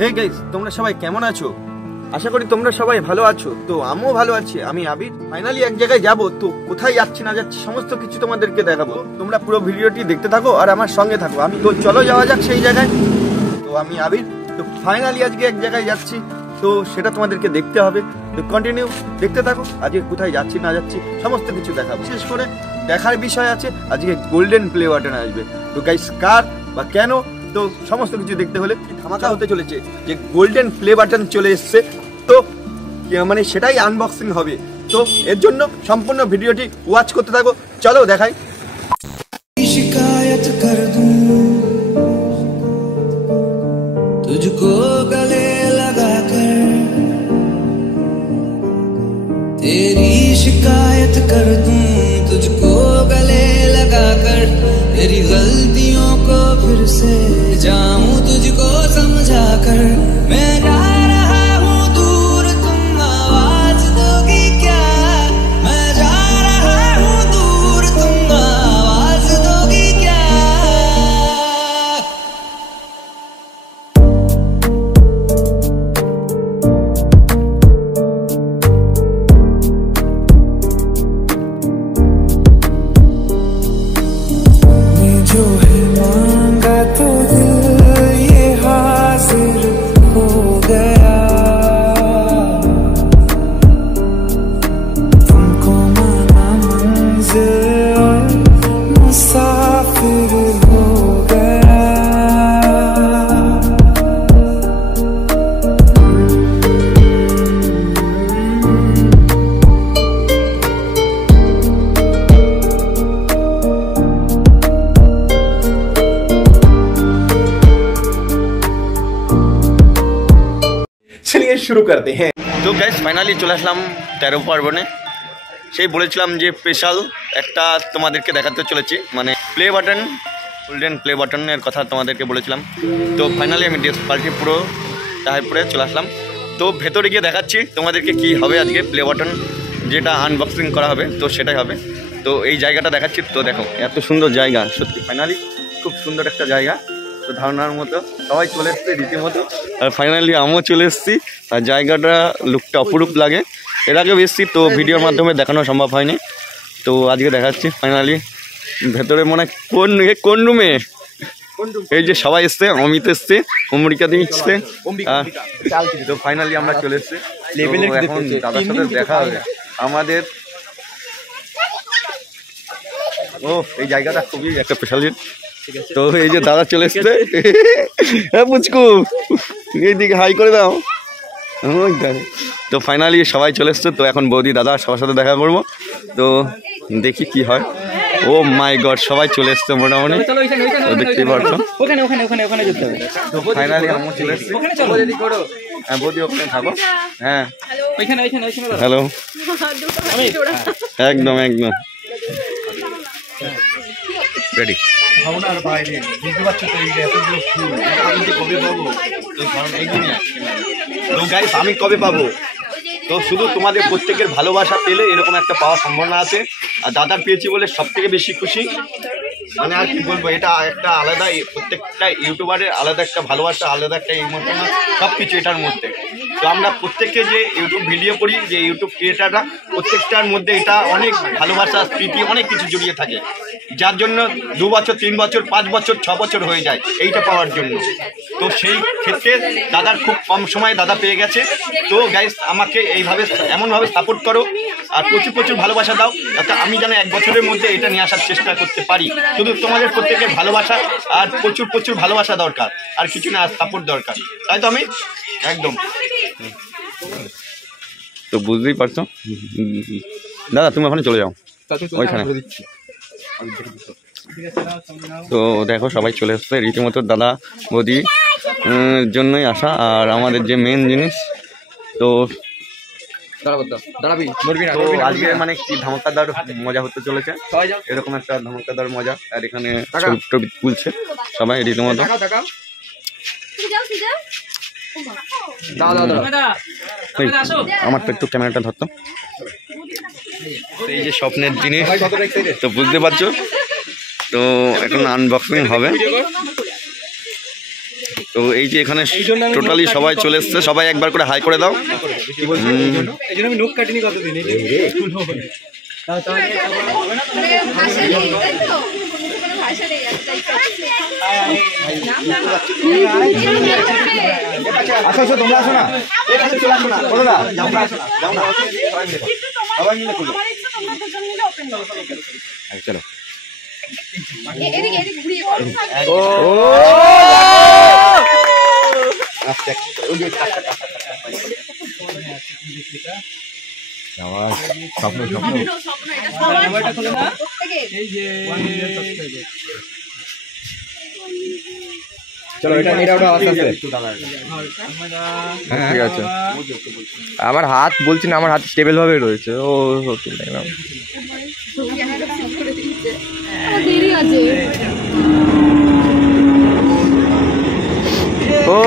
Hey guys, তোমরা সবাই কেমন আছো? আশা করি তোমরা সবাই ভালো আছো। তো আমিও ভালো আছি। আমি আবির। ফাইনালি এক জায়গায় যাব। তো কোথায় যাচ্ছি না যাচ্ছি সমস্ত কিছু তোমাদেরকে দেখাবো। তোমরা পুরো ভিডিওটি দেখতে থাকো আর আমার সঙ্গে থাকো। তো চলো যাওয়া যাক সেই জায়গায়। তো আমি আবির। তো ফাইনালি আজকে এক জায়গায় যাচ্ছি, তো সেটা তোমাদেরকে দেখতে হবে। তো কন্টিনিউ দেখতে থাকো। আজকে কোথায় যাচ্ছি না যাচ্ছি সমস্ত কিছু দেখাবো। বিশেষ করে দেখার বিষয় আছে, আজকে গোল্ডেন প্লে বাটন আসবে। তো গাইস, কার বা কেন, তো সমস্ত কিছু দেখতে হলে ধামাকা হতে চলেছে যে গোল্ডেন প্লে বাটন চলে এসছে। তো মানে সেটাই আনবক্সিং হবে। তো এর জন্য সম্পূর্ণ ভিডিওটি ওয়াচ করতে থাকো। চলো দেখাই। शिकायत कर दूं तुझको गले लगा कर, तेरी शिकायत कर दूं तुझको गले लगा कर, तेरी गलतियों को फिर से जाऊं तुझको समझा कर। मैं गा रहा हूँ दूर, तुम आवाज दोगी क्या? मैं जा रहा हूँ दूर, तुम आवाज दोगी क्या? जो है मांगा तो दिल ये हासिल हो गया, तुमको माना मंजिल और मुसाफिर हो गया। চলিয়ে শুরু করতে হ্যাঁ। তো গাইস, ফাইনালি চলে আসলাম 13 পার্বণে। সেই বলেছিলাম যে স্পেশাল একটা তোমাদেরকে দেখাতে চলেছি, মানে প্লে বাটন, গোল্ডেন প্লে বাটনের কথা তোমাদেরকে বলেছিলাম। তো ফাইনালি আমি ড্রেস পাল্টে পুরো তারপরে চলে আসলাম। তো ভেতরে গিয়ে দেখাচ্ছি তোমাদেরকে কি হবে আজকে প্লে বাটন যেটা আনবক্সিং করা হবে, তো সেটাই হবে। তো এই জায়গাটা দেখাচ্ছি। তো দেখো এত সুন্দর জায়গা, সত্যি ফাইনালি খুব সুন্দর একটা জায়গা। তো ধারণার মতো সবাই চলে এসছে রীতিমতো, আর ফাইনালি আমিও চলে এসেছি। আর জায়গাটা লুকটা অপরূপ লাগে। এর আগেও এসেছি, তো ভিডিওর মাধ্যমে দেখানো সম্ভব হয়নি। তো আজকে দেখাচ্ছি ফাইনালি ভেতরে। মনে কোন রুমে এই যে সবাই এসছে, অমিত এসছে, অমরিকা দিয়ে এসছে। তো ফাইনালি আমরা চলে এসছি। এখন দাদার সাথে দেখা হবে আমাদের। ও এই জায়গাটা খুবই একটা স্পেশাল। তো এই যে দাদা চলে এসছে। হ্যাঁ পুচকু, এইদিকে হাই করে দাও। তো ফাইনালি সবাই চলে এসছে। তো এখন বৌদি দাদা সবার সাথে দেখা করবো। তো দেখি কি হয়। ও মাই গড, সবাই চলে এসছে মোটামুটি, দেখতেই পাচ্ছ। তো ফাইনালি আমিও চলে এসছি। হ্যাঁ বৌদি ওখানে থাকো। হ্যাঁ হ্যালো, একদম একদম রেডি। আমি কবে পাবো? তো শুধু তোমাদের প্রত্যেকের ভালোবাসা পেলে এরকম একটা পাওয়ার সম্ভাবনা আছে। আর দাদার পেয়েছি বলে সব থেকে বেশি খুশি। মানে আর কি বলবো, এটা একটা আলাদা, প্রত্যেকটা ইউটিউবারের আলাদা একটা ভালোবাসা, আলাদা একটা ইমোশনাল সব কিছু এটার মধ্যে। তো আমরা প্রত্যেকে যে ইউটিউব ভিডিও করি, যে ইউটিউব ক্রিয়েটাররা, প্রত্যেকটার মধ্যে এটা অনেক ভালোবাসা, স্মৃতি, অনেক কিছু জড়িয়ে থাকে, যার জন্য 2 বছর 3 বছর 5 বছর 6 বছর হয়ে যায় এইটা পাওয়ার জন্য। তো সেই ক্ষেত্রে দাদার খুব কম সময়ে দাদা পেয়ে গেছে। তো গাইস, আমাকে এইভাবে এমনভাবে সাপোর্ট করো আর প্রচুর প্রচুর ভালোবাসা দাও, যাতে আমি যেন 1 বছরের মধ্যে এটা নিয়ে আসার চেষ্টা করতে পারি। শুধু তোমাদের প্রত্যেকের ভালোবাসা আর প্রচুর প্রচুর ভালোবাসা দরকার, আর কিছু না, সাপোর্ট দরকার। তাই তো আমি একদম। তো বুঝতেই পারছো দাদা, তুমি ওখানে চলে যাও ওইখানে। তো দেখো সবাই চলে এসছে রীতিমতো, দাদা বৌদি জন্যই আসা। আর আমাদের যে মেন জিনিস, তো আজকে মানে কি ধামাকাদার মজা হতে চলেছে, এরকম একটা ধামাকাদার মজা। আর এখানে ছবি তুলছে সবাই রীতিমতো। আমার তো একটু ক্যামেরাটা ধরতো। এই যে স্বপ্নের জিনিস, তো বুঝতে পারছো। তো এখন আনবক্সিং হবে। তো এই যে এখানে টোটালি সবাই চলে এসছে, সবাই একবার করে হাই করে দাও। আমি নখ কাটিনি কতদিন তোমরা আসো না, চলে আসো না, বলো না, যাও না, যাও না, সবাই মিলে করো। চলো ঠিক আছে, আমার হাত বলছি না, আমার হাত স্টেবল ভাবে রয়েছে। ও ও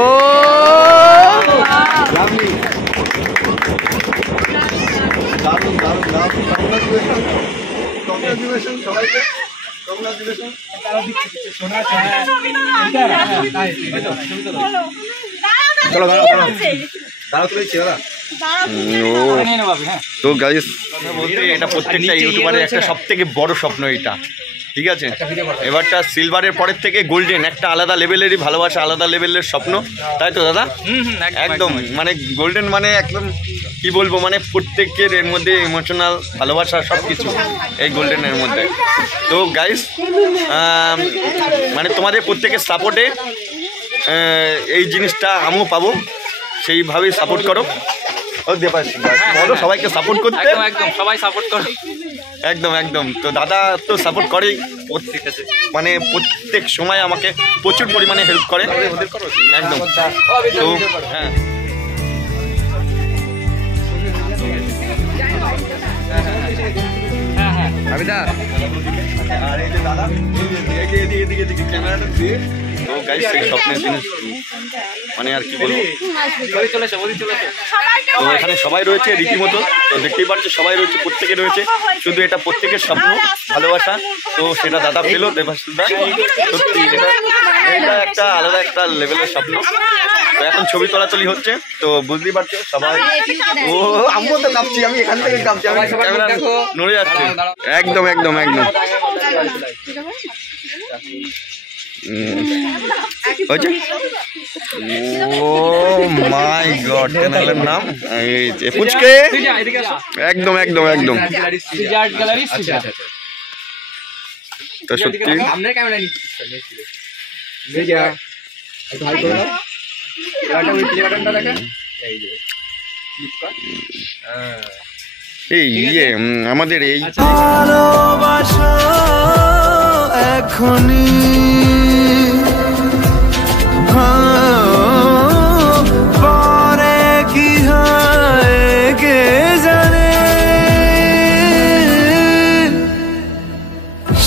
তো গাইস বলতে এটা প্রত্যেকটা ইউটিউবারের একটা সব থেকে বড় স্বপ্ন এটা, ঠিক আছে। এবারটা সিলভারের পরের থেকে গোল্ডেন একটা আলাদা লেভেলেরই ভালোবাসা, আলাদা লেভেলের স্বপ্ন, তাই তো দাদা? একদম মানে গোল্ডেন মানে একদম কি বলবো, মানে প্রত্যেকের এর মধ্যে ইমোশনাল ভালোবাসা সব কিছু এই গোল্ডেনের মধ্যে। তো গাইস মানে তোমাদের প্রত্যেকের সাপোর্টে এই জিনিসটা আমিও পাবো, সেইভাবেই সাপোর্ট করো। বলো সবাইকে সাপোর্ট করতে, একদম সবাই সাপোর্ট করো, একদম একদম। তো দাদা তো সাপোর্ট করেই, মানে প্রত্যেক সময় আমাকে প্রচুর পরিমাণে হেল্প করে, একদম। তো হ্যাঁ আর এই যে দাদা এদিকে ক্যামেরাটা দিয়ে, তো গাইস সেই স্বপ্নের জিনিস মানে আর কি বলবো। তো এখানে সবাই রয়েছে রীতিমতো, তো দেখতেই পাচ্ছ সবাই রয়েছে, প্রত্যেকে রয়েছে, শুধু এটা প্রত্যেকের স্বপ্ন ভালোবাসা। তো সেটা দাদা পেলো, দেবাশিসদা, সত্যি এটা একটা আলাদা একটা লেভেলের স্বপ্ন। তো এখন ছবি তোলাতুলি হচ্ছে, তো বুঝতেই পারছো সবাই। ও আমিও তো কাঁপছি, আমি এখান থেকে কাঁপছি, আমি ক্যামেরা নড়ে যাচ্ছে, একদম একদম একদম। ও মাই গড, চ্যানেলের নাম এই যে পুচকে, একদম একদম একদম। তো সত্যি এই ইয়ে আমাদের এই ভালোবাসা এখনই পরে কি হয় কে জানে,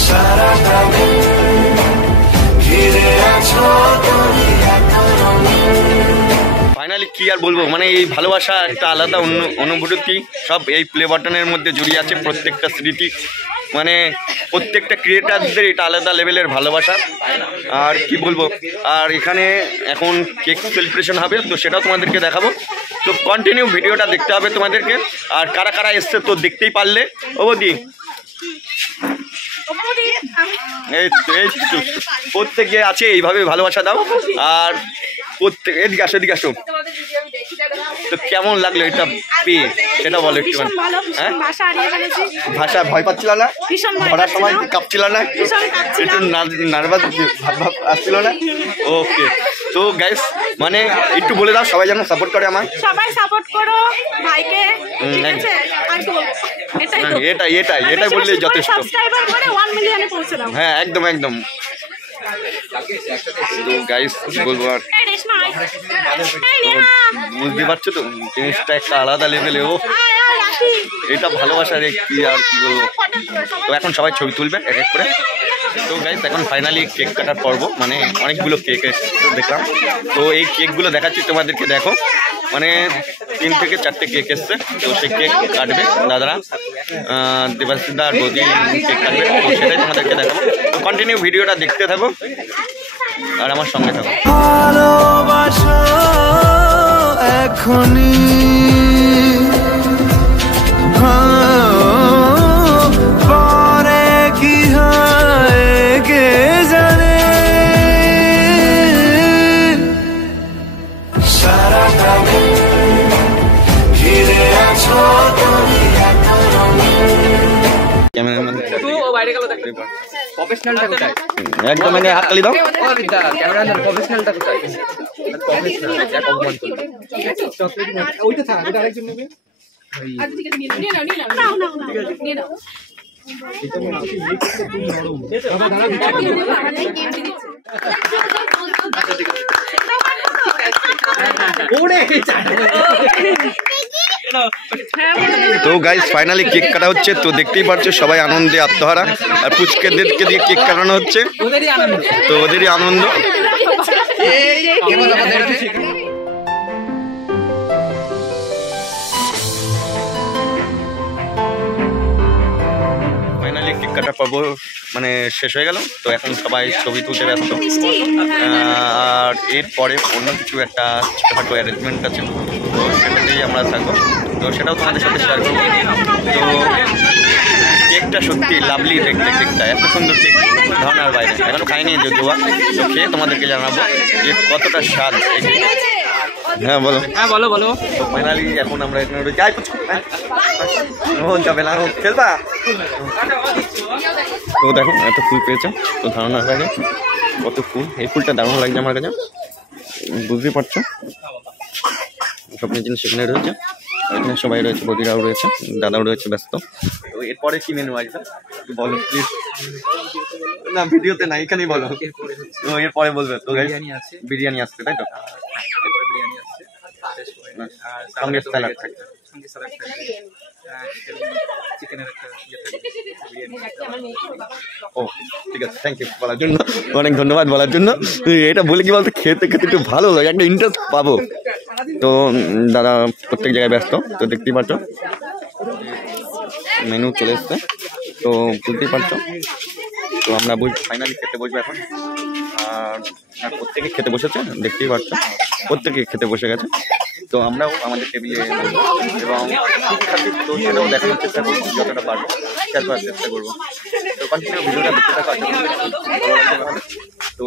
সারাটা ঘিরে আছো তুমি। ফাইনালি কি আর বলবো, মানে এই ভালোবাসা একটা আলাদা অনুভূতি, সব এই প্লে বাটনের মধ্যে জড়িয়ে আছে, প্রত্যেকটা স্মৃতি, মানে প্রত্যেকটা ক্রিয়েটারদের এটা আলাদা লেভেলের ভালোবাসা। আর কি বলবো, আর এখানে এখন কেক সেলিব্রেশন হবে, তো সেটাও তোমাদেরকে দেখাবো। তো কন্টিনিউ ভিডিওটা দেখতে হবে তোমাদেরকে। আর কারা কারা এসছে তো দেখতেই পারলে। ও বৌদি, এই প্রত্যেকে আছে, এইভাবে ভালোবাসা দাও। আর প্রত্যেক এদিকে আসো, এদিকে আসো। তো কেমন লাগলো এটা পেয়ে, সেটা বলো একটু। হ্যাঁ, ভাষা ভয় পাচ্ছিল না, ধরার সময় কাঁপছিল না, একটু নার্ভাস ভাব আসছিল না? ওকে, তো গাইস মানে একটু বলে দাও সবাই যেন সাপোর্ট করে, আমার সবাই সাপোর্ট করো ভাইকে, ঠিক আছে? আর কি বলবো, এটাই বললেই যথেষ্ট। সাবস্ক্রাইবার করে 1 মিলিয়নে পৌঁছে দাও। হ্যাঁ, একদম একদম। তো গাইস কি বলবো আর, বুঝতে পারছো তো জিনিসটা একটা আলাদা লেভেলে। ও এটা ভালোবাসার কি আর কি বলবো। তো এখন সবাই ছবি তুলবে এক এক করে। তো গাইস এখন ফাইনালি কেক কাটার পর্ব, মানে অনেকগুলো কেক দেখলাম। তো এই কেকগুলো দেখাচ্ছি তোমাদেরকে, দেখো মানে 3 থেকে 4টে কেক এসছে। তো সেই কেক কাটবে দাদারা, দেবাশিসদা আর বৌদি কেক কাটবে, তো সেটাই তোমাদেরকে দেখাবো। তো কন্টিনিউ ভিডিওটা দেখতে থাকো। আর আমার সঙ্গে থাকো। ভালোবাসা এখনই পরে কি হয় কে জানে, সারাটা দিন ঘিরে আছো তুমি ক্যামেরাম্যান ও বাইরে গেল দেখ প্রফেশনালটা কোথায় একদম মানে হাততালি দাও। ও বিদ্যা ক্যামেরা প্রফেশনালটা কোথায় প্রফেশনাল এক অপমান করলো ওইটা থাক ওটা আরেকজন নেবে আচ্ছা ঠিক আছে নিয়ে নাও নিয়ে নাও তো গাইস ফাইনালি কেক কাটা হচ্ছে। তো দেখতেই পাচ্ছ সবাই আনন্দে আত্মহারা, আর পুচকেদেরকে দিয়ে কেক কাটানো হচ্ছে, তো ওদেরই আনন্দ। ফাইনালি কেক কাটার পর্ব মানে শেষ হয়ে গেল। তো এখন সবাই ছবি তুলতে ব্যস্ত, আর এরপরে অন্য কিছু একটা ছোটোখাটো অ্যারেঞ্জমেন্ট আছে, তো সেটাতেই আমরা থাকবো, তো সেটাও তোমাদের সাথে শেয়ার করবো। তো কেকটা সত্যি লাভলি দেখতে, কেকটা এত সুন্দর কেক ধারণার বাইরে, এখনো খাইনি যদিও, তো খেয়ে তোমাদেরকে জানাবো যে কতটা স্বাদ এই কেক। হ্যাঁ বলো। হ্যাঁ বলো বলো। তো ফাইনালি এখন আমরা এখানে যাই যাবে না খেলবা। তো দেখো এত ফুল পেয়েছে, তো ধারণার বাইরে কত ফুল, এই ফুলটা দারুণ লাগছে আমার কাছে, বুঝতেই পারছো। স্বপ্নের জিনিস সেখানে রয়েছে, এখানে সবাই রয়েছে, বদিরাও রয়েছে, দাদাও রয়েছে ব্যস্ত। তো এরপরে কি মেনু আসবে বলো প্লিজ। না ভিডিওতে না, এখানেই বলো। তো এরপরে বলবে তো বিরিয়ানি আসছে তাই তো, সঙ্গে স্যালাড থাকবে, ও ঠিক আছে, থ্যাংক ইউ বলার জন্য, অনেক ধন্যবাদ বলার জন্য। এটা বলে কি বলতো, খেতে খেতে একটু ভালো লাগে, একটা ইন্টারেস্ট পাবো। তো দাদা প্রত্যেক জায়গায় ব্যস্ত, তো দেখতেই পাচ্ছ মেনু চলে এসছে, তো বুঝতেই পারছো। তো আমরা ফাইনালি খেতে বসবো এখন, আর প্রত্যেকে খেতে বসেছে, দেখতেই পাচ্ছ প্রত্যেকে খেতে বসে গেছে। তো আমরাও আমাদের টেবিলে এবং তো সেটাও দেখানোর চেষ্টা করবো, যতটা পারবো শেয়ার করার চেষ্টা করবো। তো কন্টিনিউ ভিডিওটা দেখতে থাকা, তো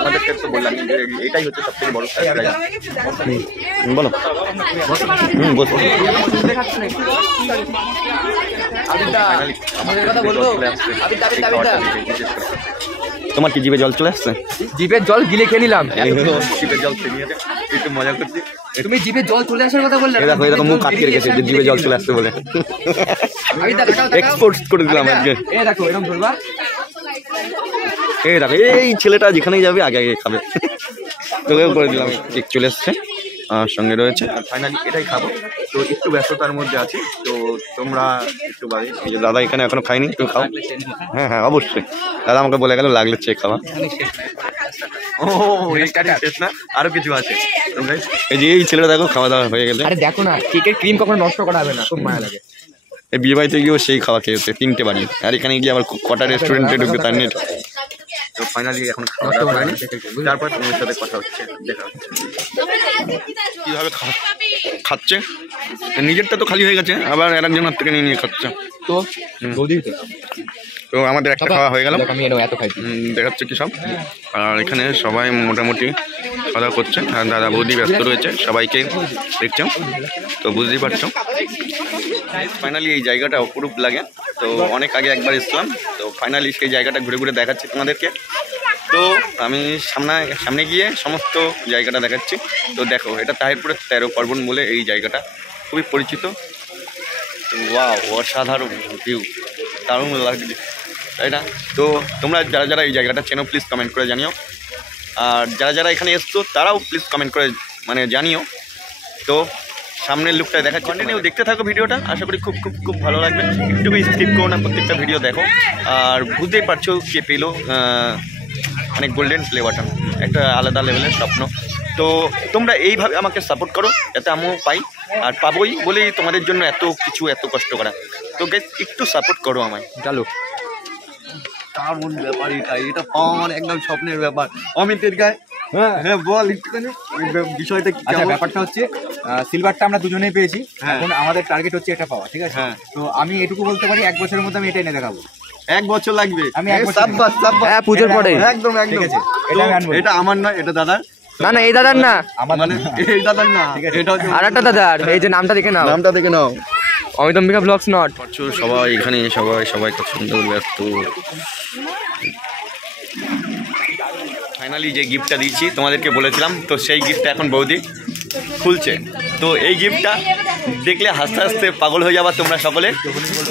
আমাদেরকে তো বললাম যে এটাই হচ্ছে সবথেকে বড় সারপ্রাইজ। বলো বসো। তোমার কি জিভে জল চলে আসছে? জিভের জল গিলে খেয়ে নিলাম। জিভে জল খেয়ে নিয়েছে, একটু মজা করছি। তুমি জিভে জল চলে আসার কথা বললে, দেখো এরকম মুখ আটকে রেখেছে যে জিভে জল চলে আসছে বলে, এক্সপোর্ট করে দিলাম আজকে। এই দেখো এরকম ধরবা, এই দেখো এই ছেলেটা যেখানেই যাবে আগে আগে খাবে, তোকেও করে দিলাম। কেক চলে এসছে, সঙ্গে রয়েছে, আর ফাইনালি এটাই খাবো। তো একটু ব্যস্ততার মধ্যে আছি, তো তোমরা একটু বাড়ি, এই যে দাদা এখানে এখনো খাইনি, একটু খাও। হ্যাঁ হ্যাঁ অবশ্যই, দাদা আমাকে বলে গেল লাগলে চেক খাওয়া। ও শেষ না, আরো কিছু আছে। এই যে এই ছেলেটা দেখো খাওয়া দাওয়া হয়ে গেছে। আরে দেখো না, কেকের ক্রিম কখনো নষ্ট করা হবে না, খুব মায়া লাগে। এই বিয়ে বাড়িতে গিয়েও সেই খাওয়া খেয়েছে 3টে বাড়ি, আর এখানে গিয়ে আবার কটা রেস্টুরেন্টে ঢুকবে তার নেট। তো ফাইনালি এখন খাওয়া দাওয়া হয়নি, তারপর তোমার সাথে কথা হচ্ছে, দেখা হচ্ছে কীভাবে খাচ্ছে। নিজেরটা তো খালি হয়ে গেছে, আবার আরেকজনের থেকে নিয়ে নিয়ে খাচ্ছে। তো বৌদি তো আমাদের একটা খাওয়া হয়ে গেল, আমি এত খাই দেখাচ্ছে কি সব। আর এখানে সবাই মোটামুটি খাওয়া দাওয়া করছে, আর দাদা বৌদি ব্যস্ত রয়েছে, সবাইকে দেখছো, তো বুঝতেই পারছো। ফাইনালি এই জায়গাটা অপরূপ লাগে, তো অনেক আগে একবার এসলাম, তো ফাইনালি সেই জায়গাটা ঘুরে ঘুরে দেখাচ্ছি তোমাদেরকে। তো আমি সামনে গিয়ে সমস্ত জায়গাটা দেখাচ্ছি। তো দেখো এটা তাহিরপুরের 13 পার্বণ বলে এই জায়গাটা খুবই পরিচিত। ওয়াও, অসাধারণ ভিউ, দারুণ লাগছে, তাই না? তো তোমরা যারা যারা এই জায়গাটা চেনো প্লিজ কমেন্ট করে জানিও, আর যারা যারা এখানে এসছো তারাও প্লিজ কমেন্ট করে মানে জানিও। তো সামনের লুকটা দেখা, কন্টিনিউ দেখতে থাকো ভিডিওটা, আশা করি খুব খুব খুব ভালো লাগবে। একটু স্কিপ করো না, প্রত্যেকটা ভিডিও দেখো, আর বুঝতেই পারছো কে পেলো মানে গোল্ডেন প্লে বাটন, একটা আলাদা লেভেলের স্বপ্ন। তো তোমরা এইভাবে আমাকে সাপোর্ট করো, যাতে আমিও পাই, আর পাবোই বলেই তোমাদের জন্য এত কিছু এত কষ্ট করা। তো গাইস একটু সাপোর্ট করো আমায়, চলো। দারুণ ব্যাপার, এটা পাওয়া মানে একদম স্বপ্নের ব্যাপার। অমিতের গায়ে হ্যাঁ বল একটুখানি বিষয়টা কি? আচ্ছা, ব্যাপারটা হচ্ছে সিলভারটা আমরা দুজনেই পেয়েছি, এখন আমাদের টার্গেট হচ্ছে এটা পাওয়া, ঠিক আছে? হ্যাঁ। তো আমি এটুকু বলতে পারি 1 বছরের মধ্যে আমি এটা এনে দেখাবো। 1 বছর লাগবে? আমি 1 বছর সাব্বাস সাব্বাস। হ্যাঁ, পুজোর পরে। একদম ঠিক একদম। আছে, এটা আমি আনবো। এটা আমার নয়, এটা দাদার। না না, এই দাদার না, আমার মানে এই দাদার না, এটা হচ্ছে আর একটা দাদার। এই যে নামটা দেখে নাও, নামটা দেখে নাও। অমিতম্বিকা ব্লগস নট। সবাই এখানে, সবাই খুব সুন্দর ব্যস্ত। ফাইনালি যে গিফটটা দিচ্ছি তোমাদেরকে বলেছিলাম, তো সেই গিফটটা এখন বৌদি খুলছে। তো এই গিফটটা দেখলে হাসতে হাসতে পাগল হয়ে যাবা তোমরা সকলে।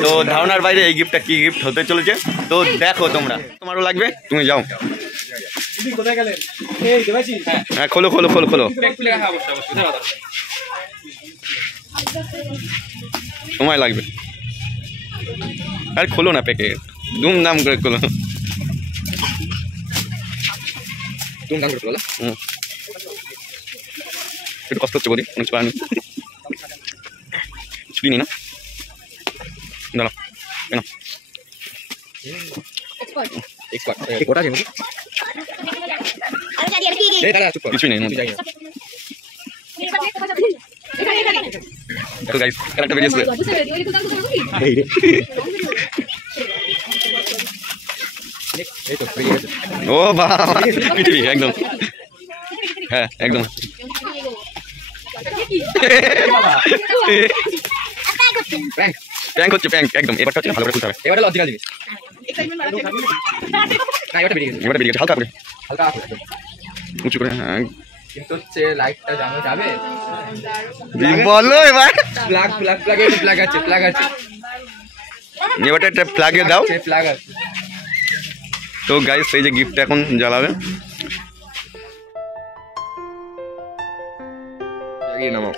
তো ধারণার বাইরে এই গিফটটা কি গিফট হতে চলেছে, তো দেখো তোমরা, তোমারও লাগবে, তুমি যাও। হ্যাঁ খোলো খোলো খোলো খোলো, সময় লাগবে। আর খোলো না প্যাকেট, দুমদাম করে খোলো। একটু কষ্ট হচ্ছে বলি, অনেক পারেনি, ছুটি নি না, দাঁড়াও কেন কিছুই নেই। দেখো গাইস, ক্যারেক্টার বেরিয়েছে। ও বাবা, পৃথিবী একদম, হ্যাঁ একদম। প্র্যাঙ্ক হচ্ছে, প্র্যাঙ্ক একদম। এবারটা হচ্ছে ভালো করে খুলতে হবে, এবারে লজিক্যাল জিনিস। না, এবারে বেরিয়ে গেছে, এবারটা বেরিয়ে গেছে, হালকা করে হালকা উঁচু করে। হ্যাঁ কিন্তু হচ্ছে লাইটটা জানো যাবে। বলো এবার। প্লাগ আছে। এবারটা একটা ফ্ল্যাগে দাও। প্লাগ আছে। তো গাইস, এই যে গিফট এখন জ্বালাবে, নামাও।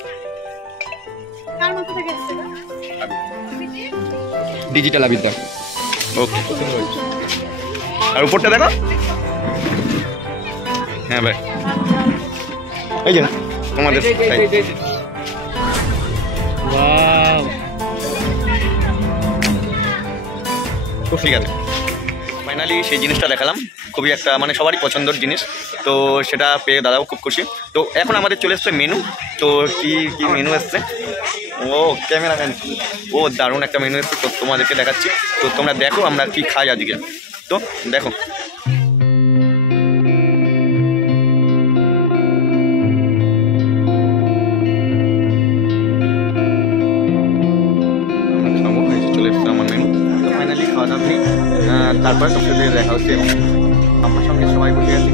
ডিজিটাল আবিদ্যা। ওকে, আর উপরটা দেখো। হ্যাঁ ভাই, এই যে তোমাদের ঠিক আছে। ফাইনালি সেই জিনিসটা দেখালাম, খুবই একটা মানে সবারই পছন্দের জিনিস। তো সেটা পেয়ে দাদাও খুব খুশি। তো এখন আমাদের চলে এসছে মেনু। তো কি কি মেনু এসছে, ও ক্যামেরাম্যান, ও দারুণ একটা মেনু এসছে, তো তোমাদেরকে দেখাচ্ছি। তো তোমরা দেখো আমরা কি খাই আজকে, তো দেখো। চলে এসছে আমার মেনু। তো ফাইনালি খাওয়া দাওয়া নেই, তারপরে তোর সাথে দেখা হচ্ছে। আমার সঙ্গে সবাই বসে গেছে।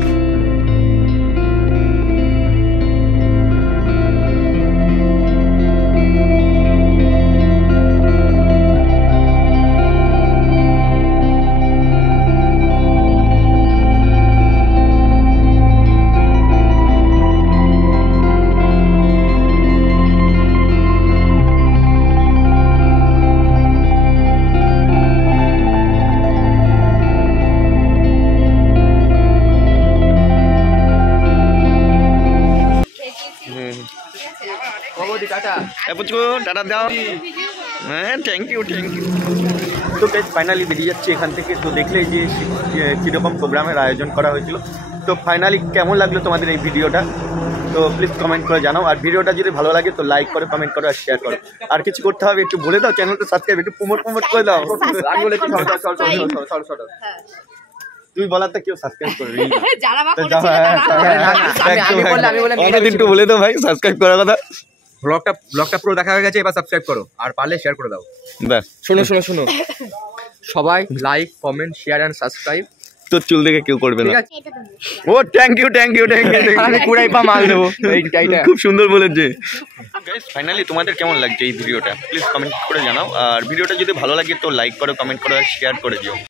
টাটা দাও। হ্যাঁ থ্যাংক ইউ। তো গাইস, ফাইনালি বেরিয়ে যাচ্ছে এখান থেকে। তো দেখলে যে কীরকম প্রোগ্রামের আয়োজন করা হয়েছিল। তো ফাইনালি কেমন লাগলো তোমাদের এই ভিডিওটা, তো প্লিজ কমেন্ট করে জানাও। আর ভিডিওটা যদি ভালো লাগে তো লাইক করো, কমেন্ট করো আর শেয়ার করো। আর কিছু করতে হবে, একটু বলে দাও, চ্যানেলটা সাবস্ক্রাইব, একটু প্রমোট করে দাও। আমি বলেছি তুই বলার তো কেউ সাবস্ক্রাইব করবি একটু বলে দাও ভাই, সাবস্ক্রাইব করার কথা। ব্লগটা পুরো দেখা হয়ে গেছে, এবার সাবস্ক্রাইব করো আর পারলে শেয়ার করে দাও। ব্যাস, শোনো সবাই like, comment, share and subscribe. তোর চুল দেখে কেউ করবে না। ও থ্যাংক ইউ। আমি কুড়াই পা মাল দেবো। খুব সুন্দর বলেছে। গাইস, ফাইনালি তোমাদের কেমন লাগছে এই ভিডিওটা, প্লিজ কমেন্ট করে জানাও। আর ভিডিওটা যদি ভালো লাগে তো লাইক করো, কমেন্ট করো আর শেয়ার করে দিও।